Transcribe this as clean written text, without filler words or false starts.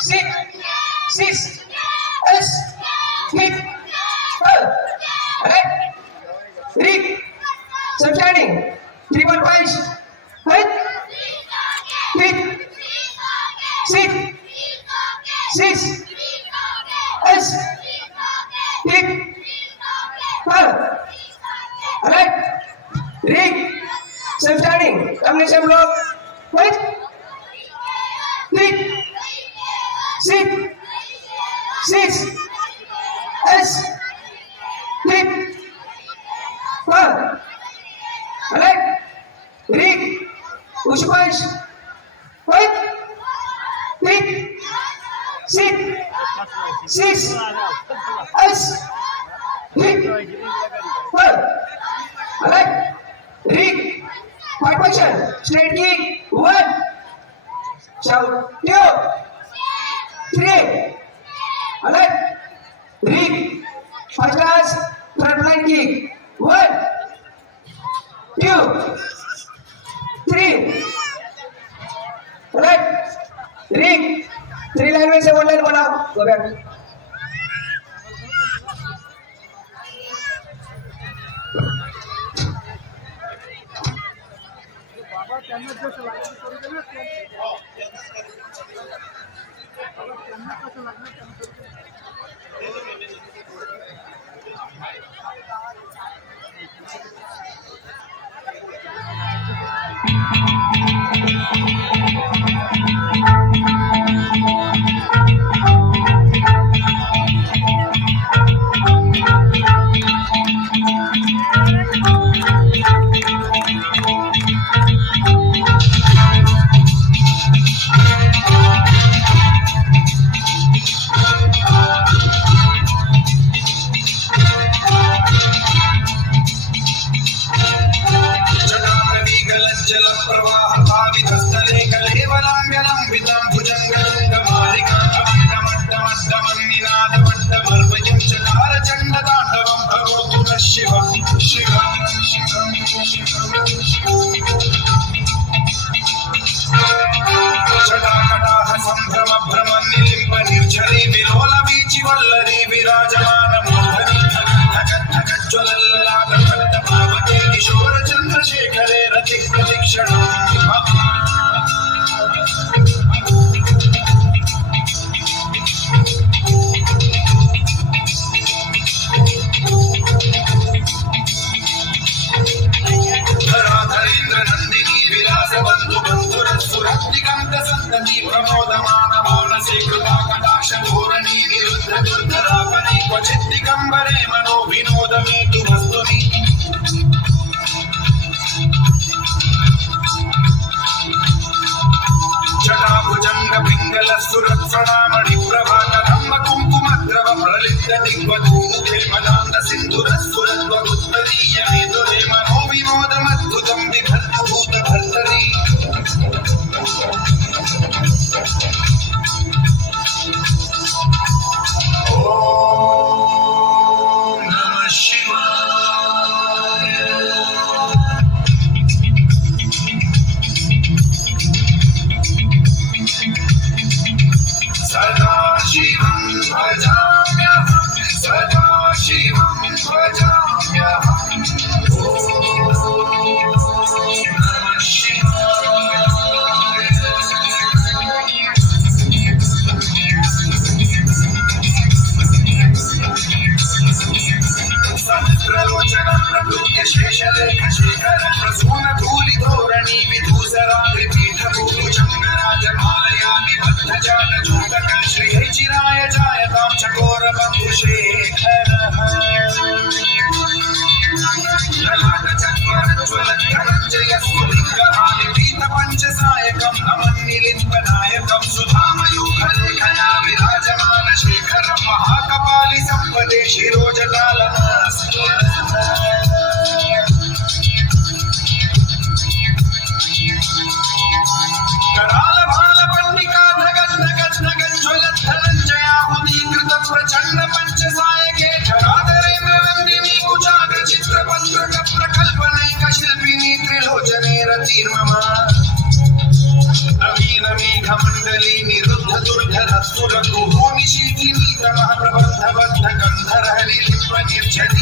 sit, sis, s, hit, right, rig, substanding, 3.5, right, hit, sit, sis, s, hit, right, rig, substanding, combination block, right, hit, sit, sis, s, hit, right, rig, push punch, right, hit, sit, sis, s, hit, right, rig, point position, straight kick, 1, shout, 2, 3, alright, rig, first class, front line kick, 1, 2, 3, alright, rig, 3 line में से 1 line बनाओ, go back. Digambare मनो विनोद में तू वस्तुनी जटाभुजंग पिंगल सुरक्षणामणि प्रभात धम्म कुंकुम द्रव प्रलिप्त दिग्वधूमुखे मदान्त सिंधुर सुरत्व उत्तरीय मेदुरे मनो विनोद मद्भुतं विभद्भूत भर्तरी नवीन मेघ मंडली निरुद्ध दुर्धर सुरतु भूमि शीतिनीत महाप्रबंध बद्ध गंधर हरि निर्झट